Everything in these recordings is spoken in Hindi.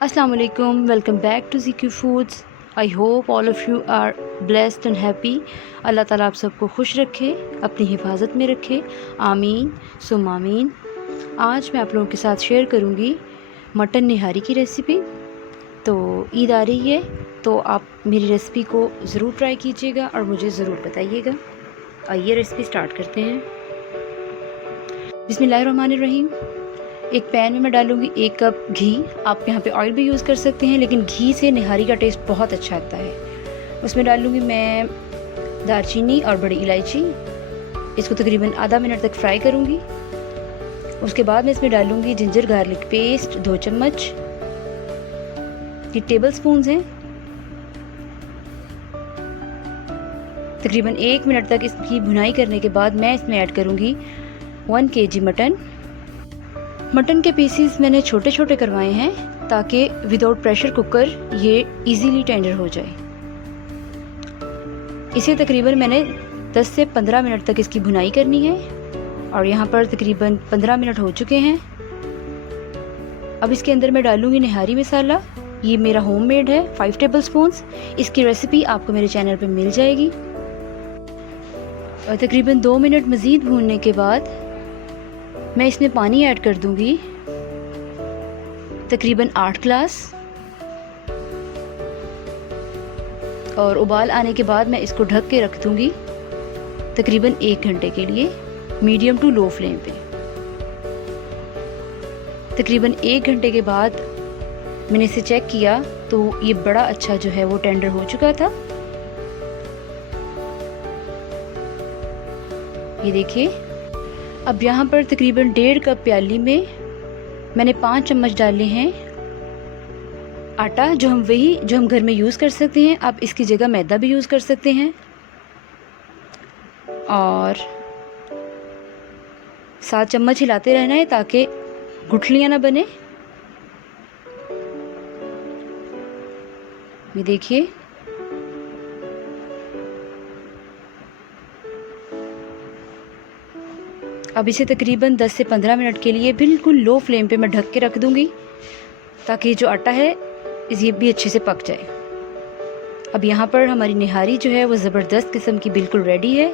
अस्सलाम वालेकुम, welcome back to ZQ foods. I hope all of you are blessed and happy. Allah ताला आप सबको खुश रखे, अपनी हिफाजत में रखे, आमीन सुम आमीन। आज मैं आप लोगों के साथ शेयर करूँगी मटन निहारी की रेसिपी। तो ईद आ रही है तो आप मेरी रेसिपी को ज़रूर ट्राई कीजिएगा और मुझे ज़रूर बताइएगा। आइए रेसिपी स्टार्ट करते हैं। बिस्मिल्लाहिर्रहमानिर्रहीम। एक पैन में मैं डालूँगी 1 कप घी। आप यहाँ पे ऑयल भी यूज़ कर सकते हैं, लेकिन घी से निहारी का टेस्ट बहुत अच्छा आता है। उसमें डालूँगी मैं दालचीनी और बड़ी इलायची। इसको तकरीबन आधा मिनट तक फ्राई करूँगी। उसके बाद मैं इसमें डालूँगी जिंजर गार्लिक पेस्ट 2 चम्मच, ये टेबल स्पून्स हैं। तकरीबन 1 मिनट तक इसकी भुनाई करने के बाद मैं इसमें ऐड करूँगी 1 kg मटन के पीसीस मैंने छोटे छोटे करवाए हैं ताकि विदाउट प्रेशर कुकर ये इजीली टेंडर हो जाए। इसे तकरीबन मैंने 10 से 15 मिनट तक इसकी भुनाई करनी है और यहाँ पर तकरीबन 15 मिनट हो चुके हैं। अब इसके अंदर मैं डालूँगी निहारी मसाला। ये मेरा होममेड है 5 टेबल स्पून्स। इसकी रेसिपी आपको मेरे चैनल पे मिल जाएगी। और तकरीबन 2 मिनट मज़ीद भूनने के बाद मैं इसमें पानी ऐड कर दूंगी, तकरीबन 8 ग्लास। और उबाल आने के बाद मैं इसको ढक के रख दूंगी तकरीबन 1 घंटे के लिए, मीडियम टू लो फ्लेम पे। तकरीबन 1 घंटे के बाद मैंने इसे चेक किया तो ये बड़ा अच्छा जो है वो टेंडर हो चुका था। ये देखिए। अब यहाँ पर तकरीबन 1.5 कप प्याली में मैंने 5 चम्मच डाले हैं आटा, जो हम घर में यूज़ कर सकते हैं। आप इसकी जगह मैदा भी यूज़ कर सकते हैं। और 7 चम्मच हिलाते रहना है ताकि गुठलियाँ ना बने। ये देखिए। अब इसे तकरीबन 10 से 15 मिनट के लिए बिल्कुल लो फ्लेम पे मैं ढक के रख दूंगी ताकि जो आटा है ये भी अच्छे से पक जाए। अब यहाँ पर हमारी निहारी जो है वो ज़बरदस्त किस्म की बिल्कुल रेडी है।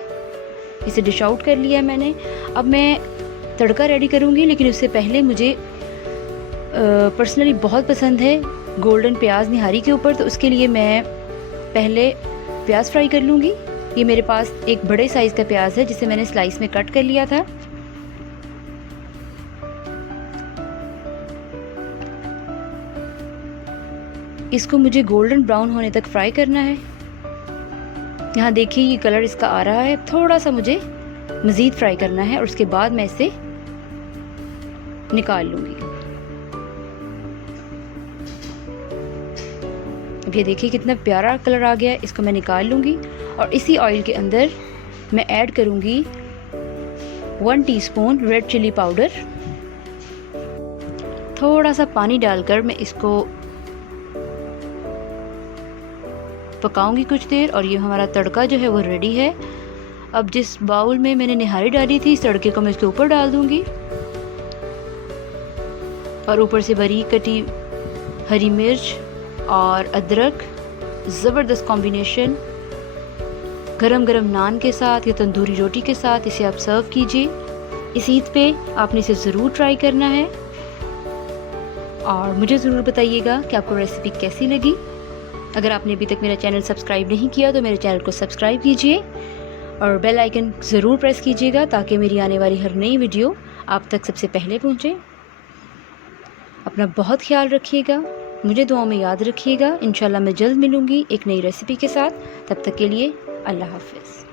इसे डिश आउट कर लिया है मैंने। अब मैं तड़का रेडी करूँगी, लेकिन उससे पहले मुझे पर्सनली बहुत पसंद है गोल्डन प्याज निहारी के ऊपर, तो उसके लिए मैं पहले प्याज फ्राई कर लूँगी। ये मेरे पास एक बड़े साइज़ का प्याज है जिसे मैंने स्लाइस में कट कर लिया था। इसको मुझे गोल्डन ब्राउन होने तक फ्राई करना है। यहाँ देखिए ये कलर इसका आ रहा है। थोड़ा सा मुझे मज़ीद फ्राई करना है और उसके बाद मैं इसे निकाल लूँगी। अब ये देखिए कितना प्यारा कलर आ गया है। इसको मैं निकाल लूँगी और इसी ऑयल के अंदर मैं ऐड करूँगी 1 टीस्पून रेड चिली पाउडर। थोड़ा सा पानी डालकर मैं इसको पकाऊंगी कुछ देर। और ये हमारा तड़का जो है वो रेडी है। अब जिस बाउल में मैंने निहारी डाली थी, इस तड़के को मैं इसके ऊपर डाल दूंगी और ऊपर से बारीक कटी हरी मिर्च और अदरक। ज़बरदस्त कॉम्बिनेशन गरम गरम नान के साथ या तंदूरी रोटी के साथ इसे आप सर्व कीजिए। इस ईद पे आपने इसे ज़रूर ट्राई करना है और मुझे ज़रूर बताइएगा कि आपको रेसिपी कैसी लगी। अगर आपने अभी तक मेरा चैनल सब्सक्राइब नहीं किया तो मेरे चैनल को सब्सक्राइब कीजिए और बेल आइकन ज़रूर प्रेस कीजिएगा ताकि मेरी आने वाली हर नई वीडियो आप तक सबसे पहले पहुंचे। अपना बहुत ख्याल रखिएगा, मुझे दुआ में याद रखिएगा। इंशाल्लाह मैं जल्द मिलूँगी एक नई रेसिपी के साथ। तब तक के लिए अल्लाह हाफ़िज़।